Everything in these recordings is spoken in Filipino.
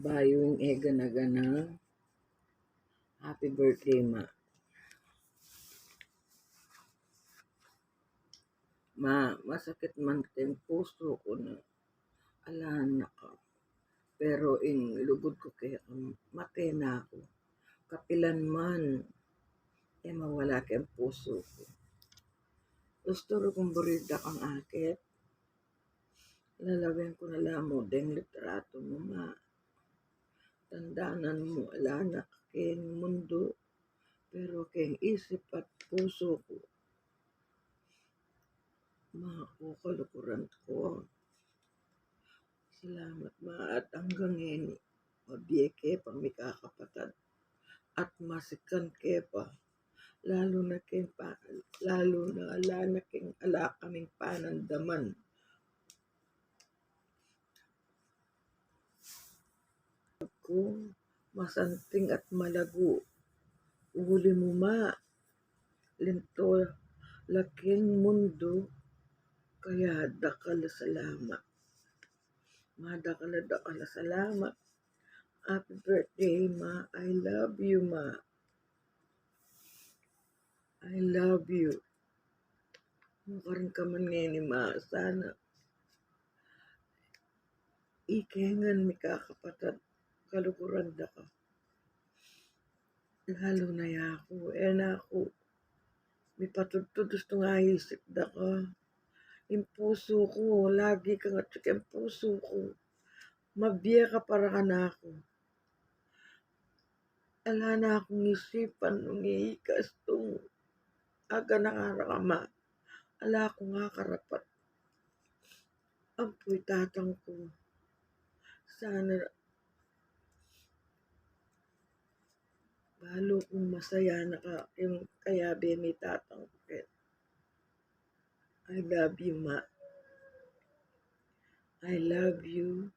Bayong gana happy birthday ma. Masakit man king puso ko na alahan na ka. Pero ing lugod ko kaya mate na ako. Kapilan man mawala kang puso ko. Gusto rin kong burida kang akit. Lalawin ko na lang mo deng litrato mo ma. Tandanan mo ala na king mundo. Pero king isip at puso ko. Kalukuran ko. Salamat ma at hanggang ngayon mabiyeke pang mikakapatad at masikan ke pa lalo na ala king ala kaming panandaman. Ko masanting at malago uli mo ma linto laking mundo kaya dakal salamat. Dakal salamat. Happy birthday ma. I love you ma. I love you. Makaroon ka man ngayon ma. Sana ikengan mi kakapatad kalukuran da ka. Lalo na ako. Ako. Mi patutudus itong ayisip da ka. Yung puso ko. Lagi kang at yung puso ko. Mabiya ka para ka na ako. Ala na akong isipan nung iikas itong aga nakarakama. Ala ko nga karapat. Ampoy tatang ko. Sana balo kong masaya na ka yung kaya may tatang ko. I love you ma. I love you.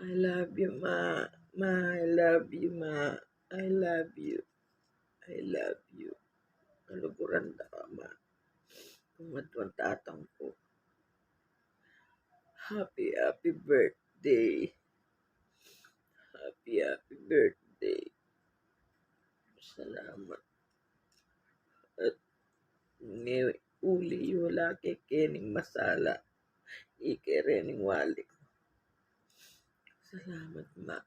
I love you ma. I love you ma. I love you. I love you. Kalukuran da ka ma. Kung matuang tatang ko. Happy birthday. Happy birthday. Salamat. At ngayon uli wala kay kening masala. Ikerening wali. Salamat ma.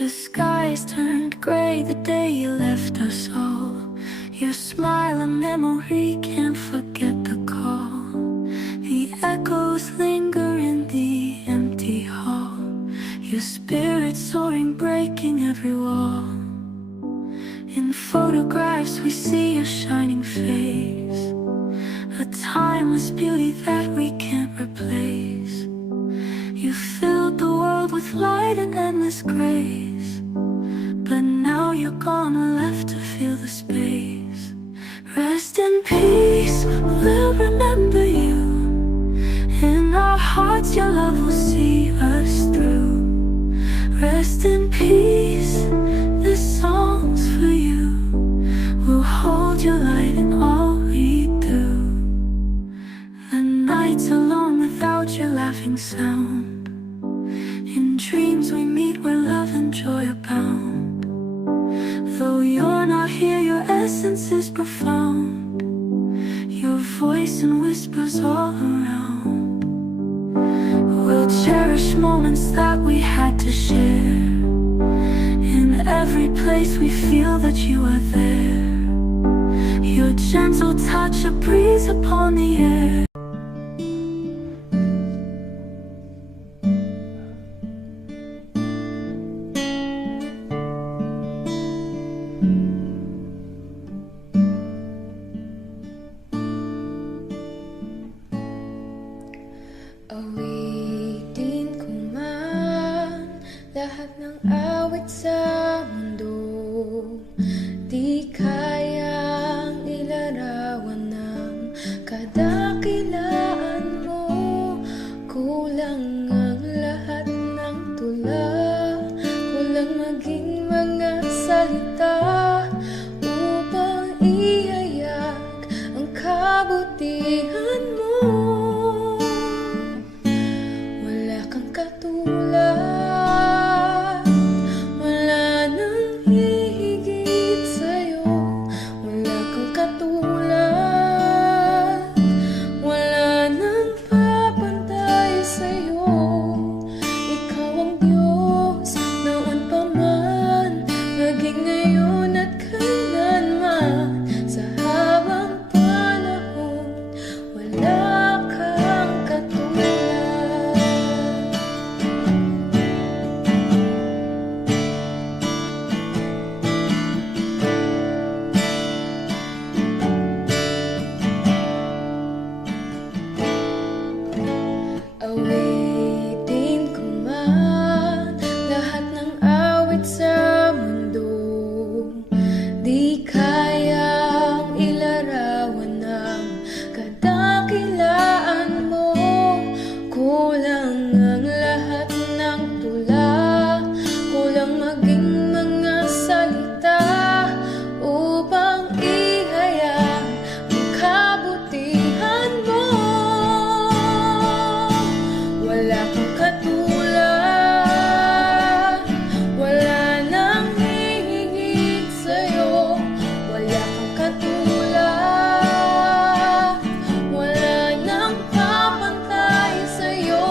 The skies turned gray the day you left us all. Your smile, a memory, can't forget the call. The echoes linger in the empty hall. Your spirit soaring, breaking every wall. In photographs we see your shining face, a timeless beauty that we can't replace. You filled the world with light and endless grace, but now you're gone and left to fill the space. Rest in peace, we'll remember you. In our hearts your love will see us through. Rest in peace, this song's for you. We'll hold your light in all we do. The nights are long without your laughing sound. In dreams we meet where love and joy abound. Though you're not here, your essence is profound. Your voice and whispers all around. We'll cherish moments that we had to share. In every place we feel that you are there. Your gentle touch, a breeze upon the air. Awitin ko man lahat ng awit sa mundo, di kayang ilarawan ng kadakilaan mo. Kulang ang lahat ng tula, kulang maging mga salita Awitin ko man lahat ng awit sa mundo, di kayang ilarawan ng kadakilaan mo. Kulang ang lahat ng tula, kulang maging mga salita upang ihayag ang kabutihan mo. Wala kang katulad, wala nang hihigit sa'yo. Wala kang katulad, wala nang kapantay sa'yo.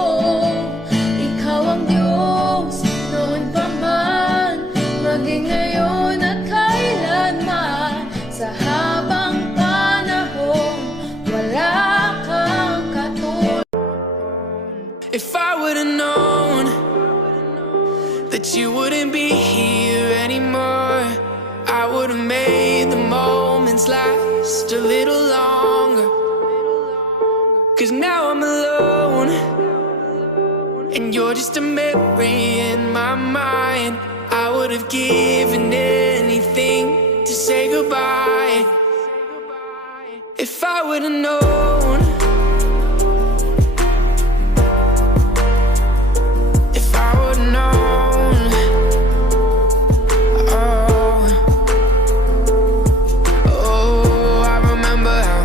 Ikaw ang Diyos noon pa man, maging ngayon at kailanman. Sa habang panahon, wala kang katulad. If I would've known that you wouldn't be here anymore, I would've made the moments last a little longer. 'Cause now I'm alone, and you're just a memory in my mind. I would've given anything to say goodbye. If I would've known, if I would've known, oh, oh, I remember how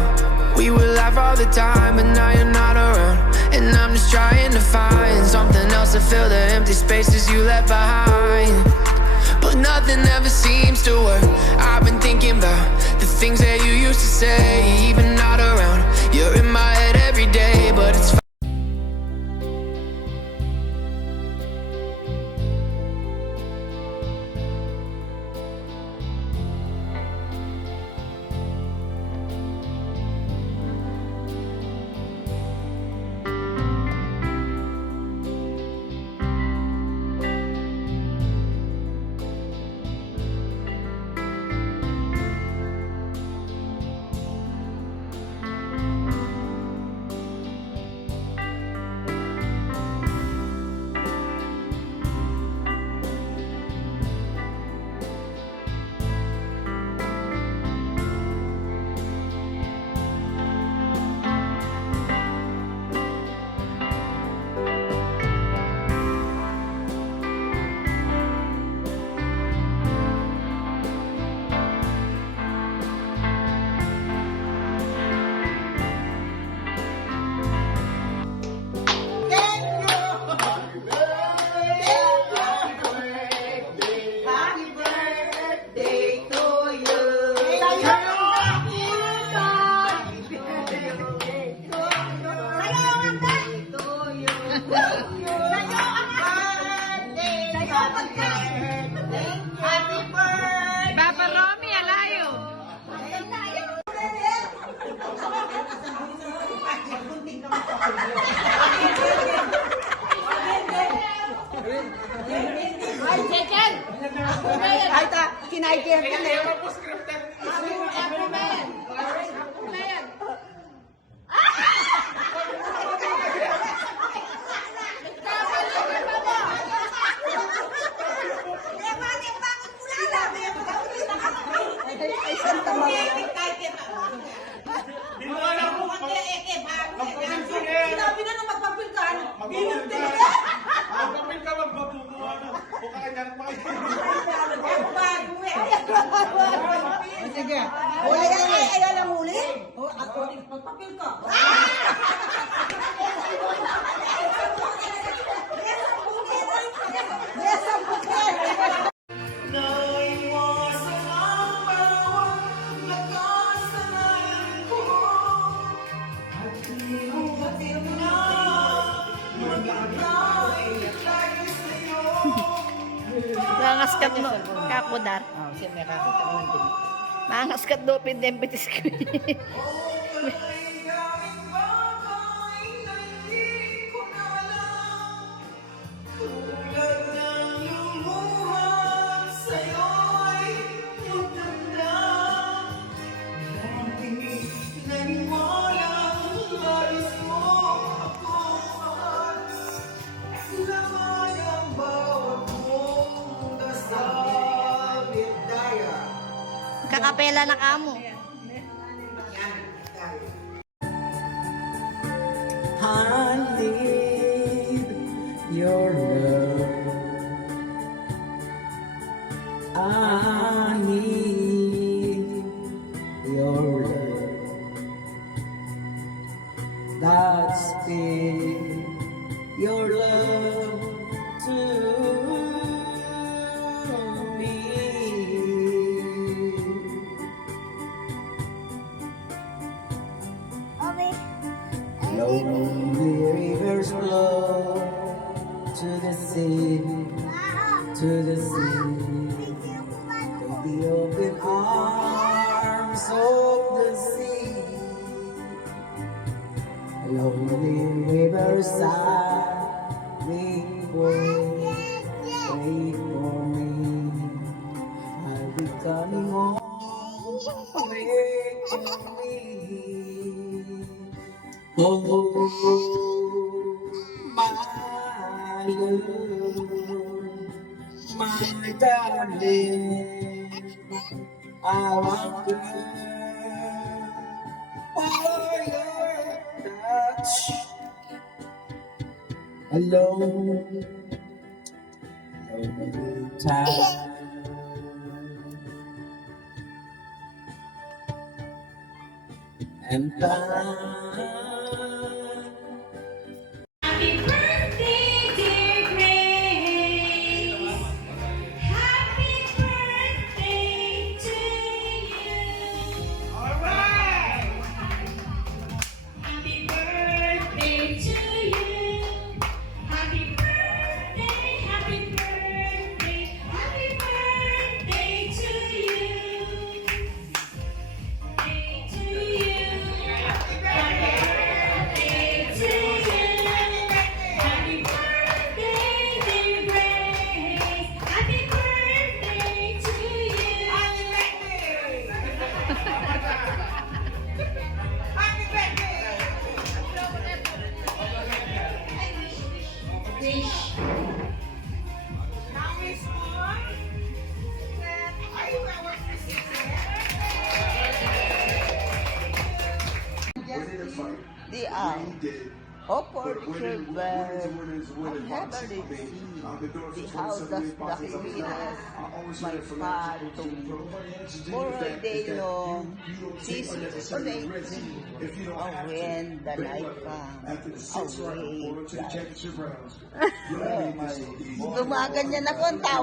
we would laugh all the time, but now you're not around, and I'm just trying to find something else to fill the empty spaces you left behind. But nothing ever seems to work. I've been thinking about the things that you used to say, even not around. You're in my head every day, but it's Ay, ta, kinaigir ka na. Sinabi na nung magpapil ka, binunti ka. Magpapil ka, magbabubuha na. Huwag ka kanyang Sige. Huli ka na, ayaw lang huli. Ako, magpapil ka. Yes, ang bukit. naiwasan ang bawat nakasanayan ko. At inuwatin na mag-akay sa'yo. Mangaskat mo, kakudar. Mangaskat do, pindempitis ko. Wala'y daming bagay na hindi ko na alam. Tulad ng lumuha sa'yo'y maganda. Dahil naniwalang alis mo ako. Akapela na kamo. I need your love. I need your love. Godspeed your love to me. Lonely rivers flow to the sea, to the sea. Take the open arms of the sea. Lonely riverside, wait for me. I'll be coming home. Wait for me. Oh, my love, my darling, I want you. Oh, your touch alone, every time. And Happy birthday, dear Grace. Happy birthday to you. All right. Happy birthday to you. Happy birthday, happy birthday, happy birthday to you. Happy birthday to you. Happy birthday to you. Happy birthday, dear Grace. Happy birthday to you. Wish. The upward curve of heavenly sea, the house of the Hivinas, my patum, for a day long, ceases to make me, when the night comes, away. Gumaganyan ako ang tao.